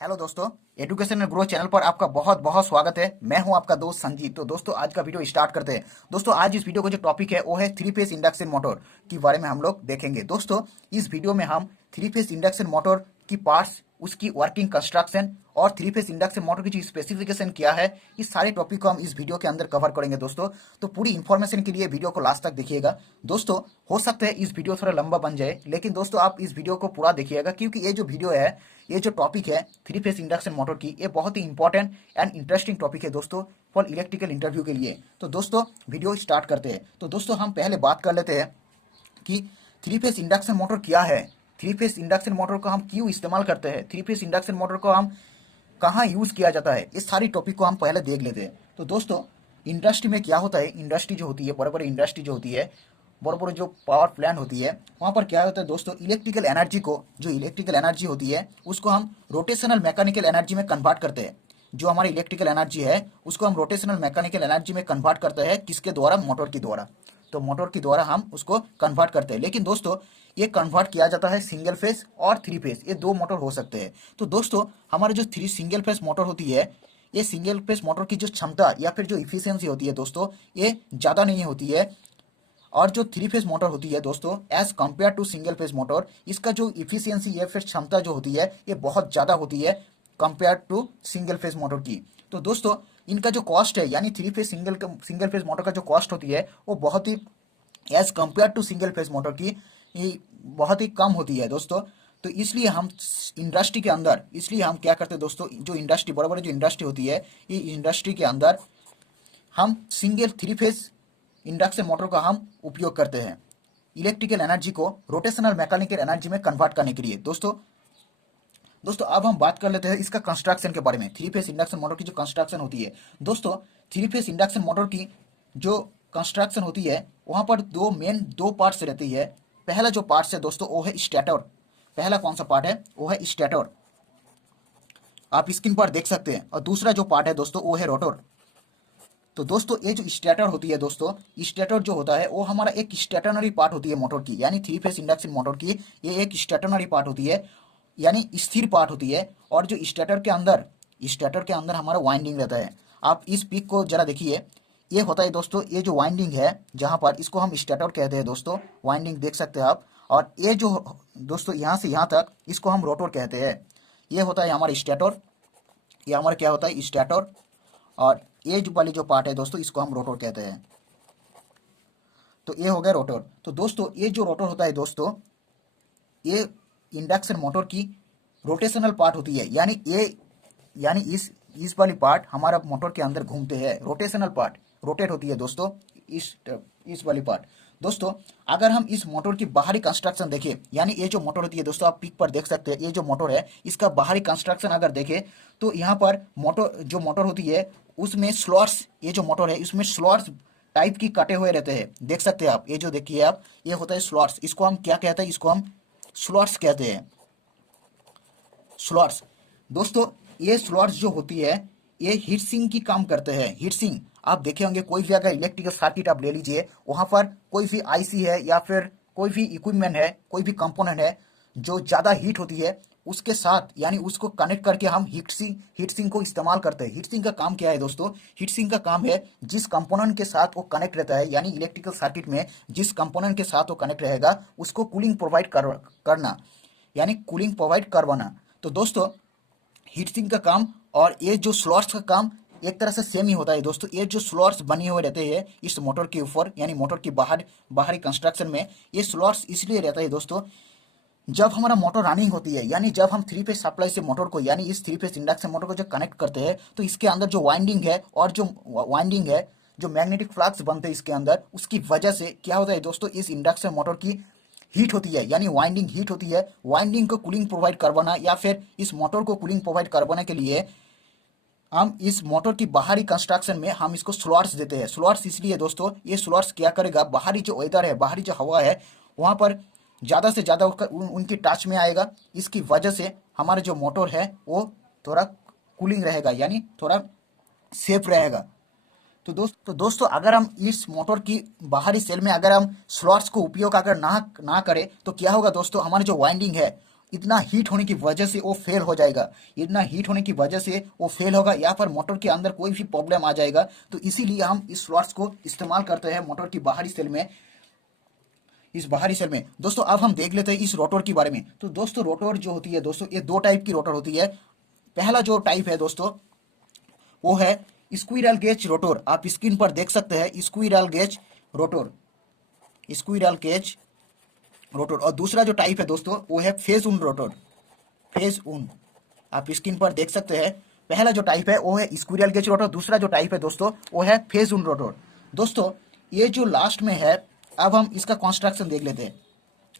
Hello दोस्तों, education and growth channel पर आपका बहुत बहुत स्वागत है। मैं हूं आपका दोस्त संजीत। तो दोस्तों आज का वीडियो स्टार्ट करते हैं। दोस्तों आज इस वीडियो का जो टॉपिक है वो है थ्री फेस इंडक्शन मोटर के बारे में हम लोग देखेंगे। दोस्तों इस वीडियो में हम थ्री फेस इंडक्शन मोटर की पार्ट्स, उसकी वर्किंग कंस्ट्रक्शन और थ्री फेस इंडक्शन मोटर की जो स्पेसिफिकेशन क्या है, इस सारे टॉपिक को हम इस वीडियो के अंदर कवर करेंगे। दोस्तों तो पूरी इन्फॉर्मेशन के लिए वीडियो को लास्ट तक देखिएगा। दोस्तों हो सकता है इस वीडियो थोड़ा लंबा बन जाए, लेकिन दोस्तों आप इस वीडियो को पूरा देखिएगा, क्योंकि ये जो वीडियो है, ये जो टॉपिक है थ्री फेस इंडक्शन मोटर की, ये बहुत ही इंपॉर्टेंट एंड इंटरेस्टिंग टॉपिक है दोस्तों फॉर इलेक्ट्रिकल इंटरव्यू के लिए। तो दोस्तों वीडियो स्टार्ट करते हैं। तो दोस्तों हम पहले बात कर लेते हैं कि थ्री फेस इंडक्शन मोटर क्या है, थ्री फेस इंडक्शन मोटर को हम क्यों इस्तेमाल करते हैं, थ्री फेस इंडक्शन मोटर को हम कहाँ यूज किया जाता है, इस सारी टॉपिक को हम पहले देख लेते हैं। तो दोस्तों इंडस्ट्री में क्या होता है, इंडस्ट्री जो होती है, बड़े बड़े इंडस्ट्री जो होती है, बड़े बड़े जो पावर प्लांट होती है, वहाँ पर क्या होता है दोस्तों, इलेक्ट्रिकल एनर्जी को, जो इलेक्ट्रिकल एनर्जी होती है उसको हम रोटेशनल मैकेनिकल एनर्जी में कन्वर्ट करते हैं। जो हमारी इलेक्ट्रिकल एनर्जी है उसको हम रोटेशनल मैकेनिकल एनर्जी में कन्वर्ट करते हैं, किसके द्वारा, मोटर के द्वारा। तो मोटर के द्वारा हम उसको कन्वर्ट करते हैं। लेकिन दोस्तों ये कन्वर्ट किया जाता है सिंगल फेस और थ्री फेस, ये दो मोटर हो सकते हैं। तो दोस्तों हमारे जो थ्री सिंगल फेस मोटर होती है, ये सिंगल फेस मोटर की जो क्षमता या फिर जो इफिशियंसी होती है दोस्तों, ये ज़्यादा नहीं होती है। और जो थ्री फेस मोटर होती है दोस्तों, as compare to single phase motor, इसका जो इफिशियंसी या फिर क्षमता जो होती है, ये बहुत ज़्यादा होती है compare to single phase motor की। तो दोस्तों इनका जो कॉस्ट है, यानी three phase single phase motor का जो कॉस्ट होती है, वो बहुत ही as compare to single phase motor की ये बहुत ही कम होती है दोस्तों। तो इसलिए हम इंडस्ट्री के अंदर, इसलिए हम क्या करते हैं दोस्तों, जो इंडस्ट्री, बड़े बड़े जो इंडस्ट्री होती है, ये इंडस्ट्री के अंदर हम single three phase induction motor का हम उपयोग करते हैं इलेक्ट्रिकल एनर्जी को रोटेशनल मैकेनिकल एनर्जी में कन्वर्ट करने के लिए। दोस्तों दोस्तों अब हम बात कर लेते हैं इसका कंस्ट्रक्शन के बारे में, थ्री फेस इंडक्शन मोटर की जो कंस्ट्रक्शन होती है। दोस्तों थ्री फेस इंडक्शन मोटर की जो कंस्ट्रक्शन होती है, वहाँ पर दो पार्ट्स रहती है। पहला जो पार्ट्स है दोस्तों वो है स्टेटर। पहला कौन सा पार्ट है, वो है स्टेटर, आप स्क्रीन पर देख सकते हैं। और दूसरा जो पार्ट है दोस्तों वो है रोटर। तो दोस्तों ये जो स्टेटर होती है दोस्तों, स्टेटर जो होता है वो हमारा एक स्टेशनरी पार्ट होती है मोटर की, यानी थ्री फेस इंडक्शन मोटर की ये एक स्टेशनरी पार्ट होती है, यानी स्थिर पार्ट होती है। और जो स्टेटर के अंदर हमारा वाइंडिंग रहता है। आप इस पिक को जरा देखिए, ये होता है दोस्तों, ये जो वाइंडिंग है जहाँ पर, इसको हम स्टेटर कहते हैं दोस्तों, वाइंडिंग देख सकते हैं आप। और ये जो दोस्तों यहाँ से यहाँ तक, इसको हम रोटर कहते हैं। ये होता है हमारा स्टेटर, ये हमारा क्या होता है, स्टेटर। और ये जो वाली जो पार्ट है दोस्तों, इसको हम रोटर कहते हैं। तो ये हो गया रोटर। तो दोस्तों ये जो रोटर होता है दोस्तों, ये इंडक्शन मोटर की रोटेशनल पार्ट होती है, यानी इस वाली पार्ट हमारा मोटर के अंदर घूमते हैं, रोटेशनल पार्ट रोटेट होती है दोस्तों, इस वाली पार्ट। दोस्तों अगर हम इस मोटर की बाहरी कंस्ट्रक्शन देखें, यानी ये जो मोटर होती है दोस्तों, आप पिक पर देख सकते हैं, ये जो मोटर है इसका बाहरी कंस्ट्रक्शन अगर देखें, तो यहाँ पर मोटर होती है उसमें स्लॉट्स, ये जो मोटर है इसमें स्लॉट्स टाइप की कटे हुए रहते हैं, देख सकते हैं आप। ये जो देखिए आप, ये होता है स्लॉट्स, इसको हम क्या कहते हैं, इसको हम स्लॉट्स कहते हैं, स्लॉट्स। दोस्तों ये स्लॉट्स जो होती है, ये हीट सिंक की काम करते हैं। हीट सिंक आप देखे होंगे, कोई भी अगर इलेक्ट्रिकल सर्किट आप ले लीजिए, वहां पर कोई भी आईसी है या फिर कोई भी इक्विपमेंट है, कोई भी कंपोनेंट है जो ज़्यादा हीट होती है, उसके साथ यानी उसको कनेक्ट करके हम हीट सिंक को इस्तेमाल करते हैं। हीट सिंक का काम क्या है दोस्तों, हीट सिंक का काम है जिस कंपोनेंट के साथ वो कनेक्ट रहता है, यानी इलेक्ट्रिकल सर्किट में जिस कंपोनेंट के साथ वो कनेक्ट रहेगा उसको कूलिंग प्रोवाइड करना, यानी कूलिंग प्रोवाइड करवाना। तो दोस्तों हीट सिंक का काम और ये जो स्लॉट्स का काम एक तरह से सेम ही होता है दोस्तों। ये जो स्लॉट्स बने हुए रहते हैं इस मोटर के ऊपर, यानी मोटर की बाहरी कंस्ट्रक्शन में, ये स्लॉट्स इसलिए रहता है दोस्तों, जब हमारा मोटर रनिंग होती है, यानी जब हम थ्री फेस सप्लाई से मोटर को, यानी इस थ्री फेस इंडक्शन मोटर को जो कनेक्ट करते हैं, तो इसके अंदर जो वाइंडिंग है और जो वाइंडिंग है, जो मैग्नेटिक फ्लक्स बनते हैं इसके अंदर, उसकी वजह से क्या होता है दोस्तों, इस इंडक्शन मोटर की हीट होती है, यानी वाइंडिंग हीट होती है। वाइंडिंग को कूलिंग प्रोवाइड करवाना या फिर इस मोटर को कूलिंग प्रोवाइड करवाने के लिए हम इस मोटर की बाहरी कंस्ट्रक्शन में हम इसको स्लॉट्स देते हैं। स्लॉट्स इसलिए दोस्तों, ये स्लॉट्स क्या करेगा, बाहरी जो वेदर है, बाहरी जो हवा है, वहाँ पर ज़्यादा से ज़्यादा उनकी टच में आएगा। इसकी वजह से हमारा जो मोटर है वो थोड़ा कूलिंग रहेगा, यानी थोड़ा सेफ रहेगा। तो दोस्तों अगर हम इस मोटर की बाहरी सेल में अगर हम स्लॉट्स को उपयोग अगर ना करें, तो क्या होगा दोस्तों, हमारी जो वाइंडिंग है, इतना हीट होने की वजह से वो फेल हो जाएगा, इतना हीट होने की वजह से वो फेल होगा, या फिर मोटर के अंदर कोई भी प्रॉब्लम आ जाएगा। तो इसीलिए हम इस स्लॉट्स को इस्तेमाल करते हैं मोटर की बाहरी सेल में, इस बाहरी सेल में। दोस्तों अब हम देख लेते हैं इस रोटर के बारे में। तो दोस्तों रोटर जो होती है दोस्तों, ये दो टाइप की रोटर होती है। पहला जो टाइप है दोस्तों वो है स्क्विरल गेज रोटर, आप स्क्रीन पर देख सकते हैं squirrel gauge rotor, squirrel gauge rotor. और दूसरा जो टाइप है दोस्तों वो है फेज उन रोटर, फेज उन, आप स्क्रीन पर देख सकते हैं। पहला जो टाइप है वो है स्क्विरल गेज रोटर, दूसरा जो टाइप है दोस्तों वो है फेज उन रोटर। दोस्तों ये जो लास्ट में है, अब हम इसका कंस्ट्रक्शन देख लेते हैं।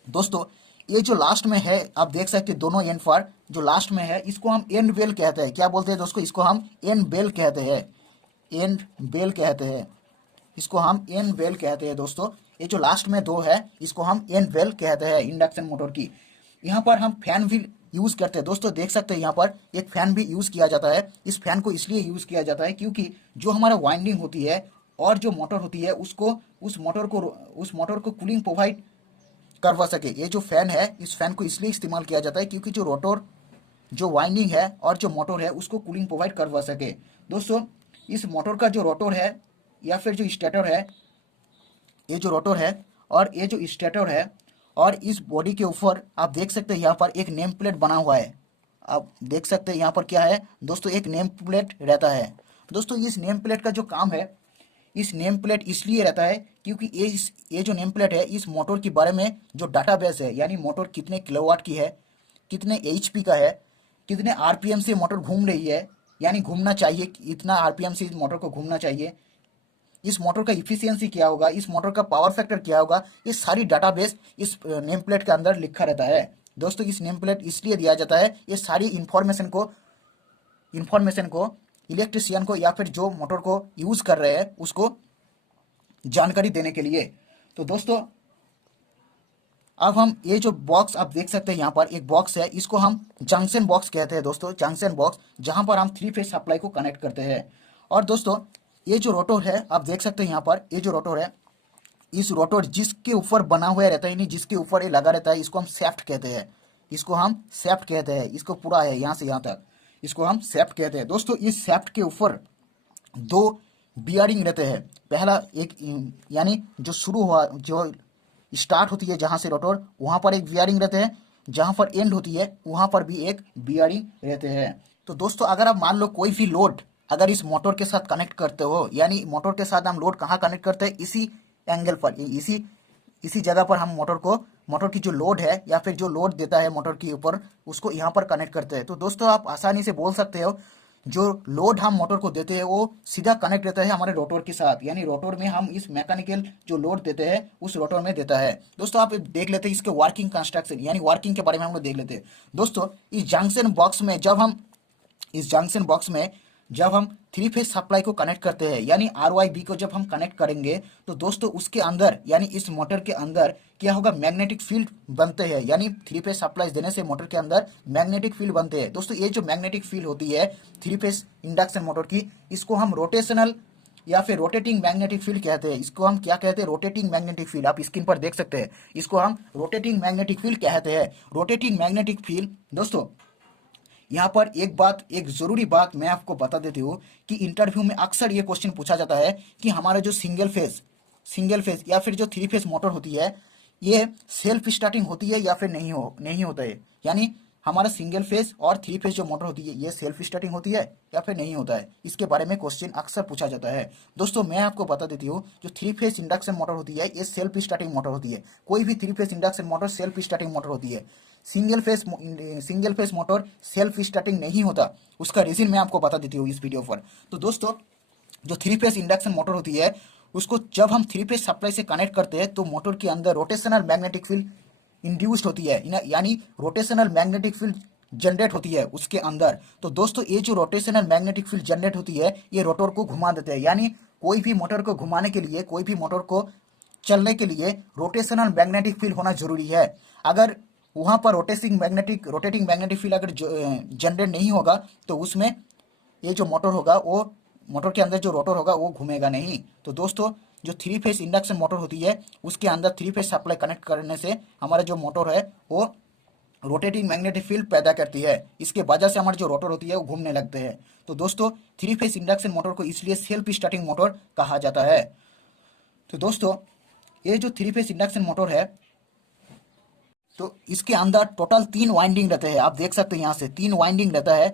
दोस्तों ये जो लास्ट में है आप देख सकते हैं दोनों एंड पर, जो लास्ट में है इसको हम एंड बेल कहते हैं। क्या बोलते हैं दोस्तों, इसको हम एंड बेल कहते हैं, एंड बेल कहते हैं, इसको हम एंड बेल कहते हैं। दोस्तों ये जो लास्ट में दो है इसको हम एंड बेल कहते हैं इंडक्शन मोटर की। यहाँ पर हम फैन भी यूज करते हैं। दोस्तों देख सकते हैं यहाँ पर एक फैन भी यूज किया जाता है। इस फैन को इसलिए यूज किया जाता है क्योंकि जो हमारा वाइंडिंग होती है और जो मोटर होती है उसको, उस मोटर को कूलिंग प्रोवाइड करवा सके। ये जो फैन है इस फैन को इसलिए इस्तेमाल किया जाता है क्योंकि जो रोटर, जो वाइंडिंग है और जो मोटर है उसको कूलिंग प्रोवाइड करवा सके। दोस्तों इस मोटर का जो रोटर है या फिर जो स्टेटर है, ये जो रोटर है और ये जो स्टेटर है, और इस बॉडी के ऊपर आप देख सकते हैं यहाँ पर एक नेम प्लेट बना हुआ है। आप देख सकते हैं यहाँ पर क्या है दोस्तों, एक नेम प्लेट रहता है। दोस्तों इस नेम प्लेट का जो काम है, इस नेम प्लेट इसलिए रहता है क्योंकि ये जो नेम प्लेट है इस मोटर के बारे में जो डाटाबेस है, यानी मोटर कितने किलोवाट की है, कितने एचपी का है, कितने आरपीएम से मोटर घूम रही है, यानी घूमना चाहिए, इतना आरपीएम से इस मोटर को घूमना चाहिए, इस मोटर का इफिशियंसी क्या होगा, इस मोटर का पावर फैक्टर क्या होगा, ये सारी डाटाबेस इस नेम प्लेट के अंदर लिखा रहता है। दोस्तों इस नेम प्लेट इसलिए दिया जाता है, ये सारी इंफॉर्मेशन को इलेक्ट्रिशियन को या फिर जो मोटर को यूज कर रहे हैं उसको जानकारी देने के लिए। तो दोस्तों अब हम ये जो बॉक्स आप देख सकते हैं यहाँ पर एक बॉक्स है, इसको हम जंक्शन बॉक्स कहते हैं। दोस्तों जंक्शन बॉक्स जहां पर हम 3 फेज सप्लाई को कनेक्ट करते हैं। और दोस्तों ये जो रोटर है आप देख सकते हैं यहाँ पर, ये जो रोटर है, इस रोटर जिसके ऊपर बना हुआ रहता है, यानी जिसके ऊपर ये लगा रहता है, इसको हम शेफ्ट कहते हैं, इसको हम शेफ्ट कहते हैं। इसको पूरा है यहाँ से यहाँ तक, इसको हम शेफ्ट कहते हैं। दोस्तों इस शेफ्ट के ऊपर दो बियरिंग रहते हैं। पहला एक, यानी जो शुरू हुआ, जो स्टार्ट होती है जहां से रोटर, वहां पर एक बियरिंग रहते हैं, जहां पर एंड होती है वहां पर भी एक बियरिंग रहते हैं। तो दोस्तों अगर आप मान लो कोई भी लोड अगर इस मोटर के साथ कनेक्ट करते हो, यानी मोटर के साथ हम लोड कहाँ कनेक्ट करते हैं, इसी एंगल पर, इसी जगह पर हम मोटर की जो लोड है या फिर जो लोड देता है मोटर के ऊपर, उसको यहाँ पर कनेक्ट करते हैं। तो दोस्तों आप आसानी से बोल सकते हो जो लोड हम मोटर को देते हैं वो सीधा कनेक्ट रहता है हमारे रोटर के साथ, यानी रोटर में हम इस मैकेनिकल जो लोड देते हैं उस रोटर में देता है। दोस्तों आप देख लेते हैं इसके वर्किंग कंस्ट्रक्शन, यानी वर्किंग के बारे में हम लोग देख लेते हैं। दोस्तों इस जंक्शन बॉक्स में जब हम 3 फेज सप्लाई को कनेक्ट करते हैं, यानी RYB को जब हम कनेक्ट करेंगे, तो दोस्तों उसके अंदर, यानी इस मोटर के अंदर क्या होगा, मैग्नेटिक फील्ड बनते हैं। यानी 3 फेज सप्लाई देने से मोटर के अंदर मैग्नेटिक फील्ड बनते हैं। दोस्तों ये जो मैग्नेटिक फील्ड होती है 3 फेज इंडक्शन मोटर की, इसको हम रोटेशनल या फिर रोटेटिंग मैग्नेटिक फील्ड कहते हैं। इसको हम क्या कहते हैं, रोटेटिंग मैग्नेटिक फील्ड। आप स्क्रीन पर देख सकते हैं, इसको हम रोटेटिंग मैग्नेटिक फील्ड कहते हैं। रोटेटिंग मैग्नेटिक फील्ड, दोस्तों यहाँ पर एक जरूरी बात मैं आपको बता देती हूँ कि इंटरव्यू में अक्सर ये क्वेश्चन पूछा जाता है कि हमारा जो सिंगल फेज या फिर जो 3 फेज मोटर होती है, ये सेल्फ स्टार्टिंग होती है या फिर नहीं होता है। यानी हमारा सिंगल फेज और 3 फेज जो मोटर होती है ये सेल्फ स्टार्टिंग होती है या फिर नहीं होता है, इसके बारे में क्वेश्चन अक्सर पूछा जाता है। दोस्तों मैं आपको बता देती हूँ, जो 3 फेज इंडक्शन मोटर होती है ये सेल्फ स्टार्टिंग मोटर होती है। कोई भी 3 phase induction motor self starting motor होती है। Single phase motor self starting नहीं होता, उसका रीजन मैं आपको बता देती हूँ इस वीडियो पर। तो दोस्तों जो 3 फेज इंडक्शन मोटर होती है उसको जब हम 3 फेज सप्लाई से कनेक्ट करते हैं तो मोटर के अंदर रोटेशनल मैग्नेटिक फील्ड इंड्यूस्ड होती है, यानी रोटेशनल मैग्नेटिक फील्ड जनरेट होती है उसके अंदर। तो दोस्तों ये जो रोटेशनल मैग्नेटिक फील्ड जनरेट होती है ये रोटर को घुमा देते हैं। यानी कोई भी मोटर को घुमाने के लिए, कोई भी मोटर को चलने के लिए रोटेशनल मैग्नेटिक फील्ड होना जरूरी है। अगर वहां पर रोटेटिंग मैग्नेटिक फील्ड अगर जनरेट नहीं होगा तो उसमें ये जो मोटर होगा, वो मोटर के अंदर जो रोटर होगा वो घूमेगा नहीं। तो दोस्तों जो 3 फेज इंडक्शन मोटर होती है उसके अंदर 3 फेज सप्लाई कनेक्ट करने से हमारा जो मोटर है वो रोटेटिंग मैग्नेटिक फील्ड पैदा करती है। इसके वजह से हमारी जो रोटर होती है वो घूमने लगते हैं। तो दोस्तों थ्री फेज इंडक्शन मोटर को इसलिए सेल्फ स्टार्टिंग मोटर कहा जाता है। तो दोस्तों ये जो थ्री फेज इंडक्शन मोटर है, तो इसके अंदर टोटल 3 वाइंडिंग रहते हैं। आप देख सकते हैं यहाँ से 3 वाइंडिंग रहता है।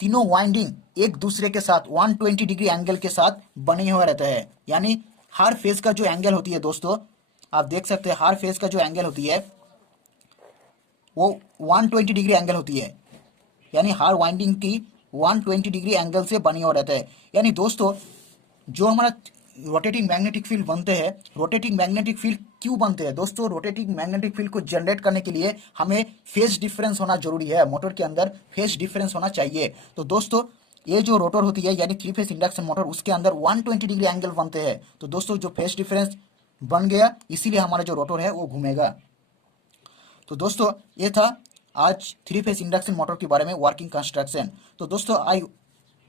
तीनों वाइंडिंग एक दूसरे के साथ 120 डिग्री एंगल के साथ बने हुए रहते हैं। यानी हर फेज का जो एंगल होती है दोस्तों, आप देख सकते हैं हर फेज का जो एंगल होती है वो 120 डिग्री एंगल होती है। यानी हर वाइंडिंग की 120 डिग्री एंगल से बनी हुआ रहता है। यानी दोस्तों जो हमारा रोटेटिंग मैग्नेटिक फील्ड बनते हैं, रोटेटिंग मैग्नेटिक फील्ड क्यों बनते हैं दोस्तों? रोटेटिंग मैग्नेटिक फील्ड को जनरेट करने के लिए हमें फेज डिफरेंस होना जरूरी है। मोटर के अंदर फेज डिफरेंस होना चाहिए। तो दोस्तों ये जो रोटर होती है यानी थ्री फेज इंडक्शन मोटर, उसके अंदर 120 डिग्री एंगल बनते हैं। तो दोस्तों जो फेज डिफरेंस बन गया, इसीलिए हमारा जो रोटर है वो घूमेगा। तो दोस्तों ये था आज थ्री फेज इंडक्शन मोटर के बारे में वर्किंग कंस्ट्रक्शन। तो दोस्तों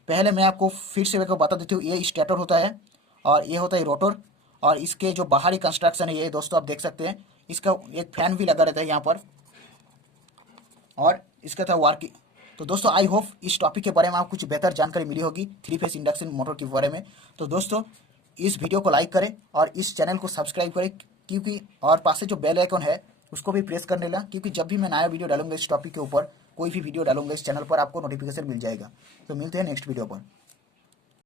पहले मैं आपको फिर से एक बता देती हूँ, ये स्टेटर होता है और ये होता है रोटर, और इसके जो बाहरी कंस्ट्रक्शन है ये दोस्तों आप देख सकते हैं। इसका एक फैन भी लगा रहता है यहाँ पर, और इसका था वर्किंग। तो दोस्तों आई होप इस टॉपिक के बारे में आपको कुछ बेहतर जानकारी मिली होगी थ्री फेज इंडक्शन मोटर के बारे में। तो दोस्तों इस वीडियो को लाइक करें और इस चैनल को सब्सक्राइब करें, क्योंकि और पास से जो बेल आइकन है उसको भी प्रेस कर लेना, क्योंकि जब भी मैं नया वीडियो डालूंगा इस टॉपिक के ऊपर, कोई भी वीडियो डालूंगा इस चैनल पर, आपको नोटिफिकेशन मिल जाएगा। तो मिलते हैं नेक्स्ट वीडियो पर।